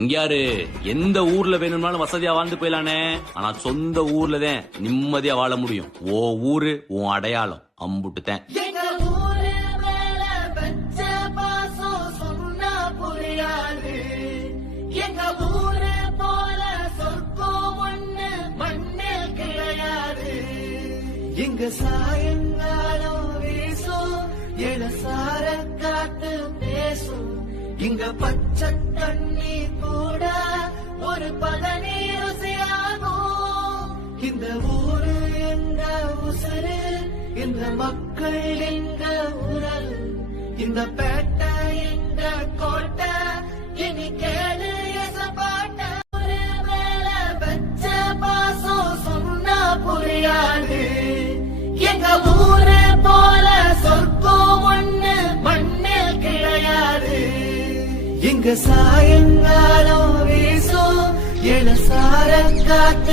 இங்கயாரு எந்த ஊர்ல வேணும்னாலும் வசதியா வாழ்ந்து போயிலானே, ஆனா சொந்த ஊர்லதான் நிம்மதியா வாழ முடியும். ஓ ஊரு உன் அடையாளம் அம்புட்டுதான். இங்க சாயங்காலம் வீசும் எழசார காத்து பேசும். இங்க பச்சை தண்ணி கூட ஒரு பதநீர் ருசியாகும். இந்த ஊரு எங்க உசுரு, இந்த மக்கள் எங்க உரல், இந்த பேட்டை எங்க கோட்டை. இனி கேளு எசப்பாட்ட. ஒரு மேல பச்ச பாசம் சொன்னா புரியாது. எங்க ஊரு போல சொர்க்கம் ஒண்ணு மண்ணில் கிடையாது. இங்க சாயங்காலம் வீசும் எழசார காத்து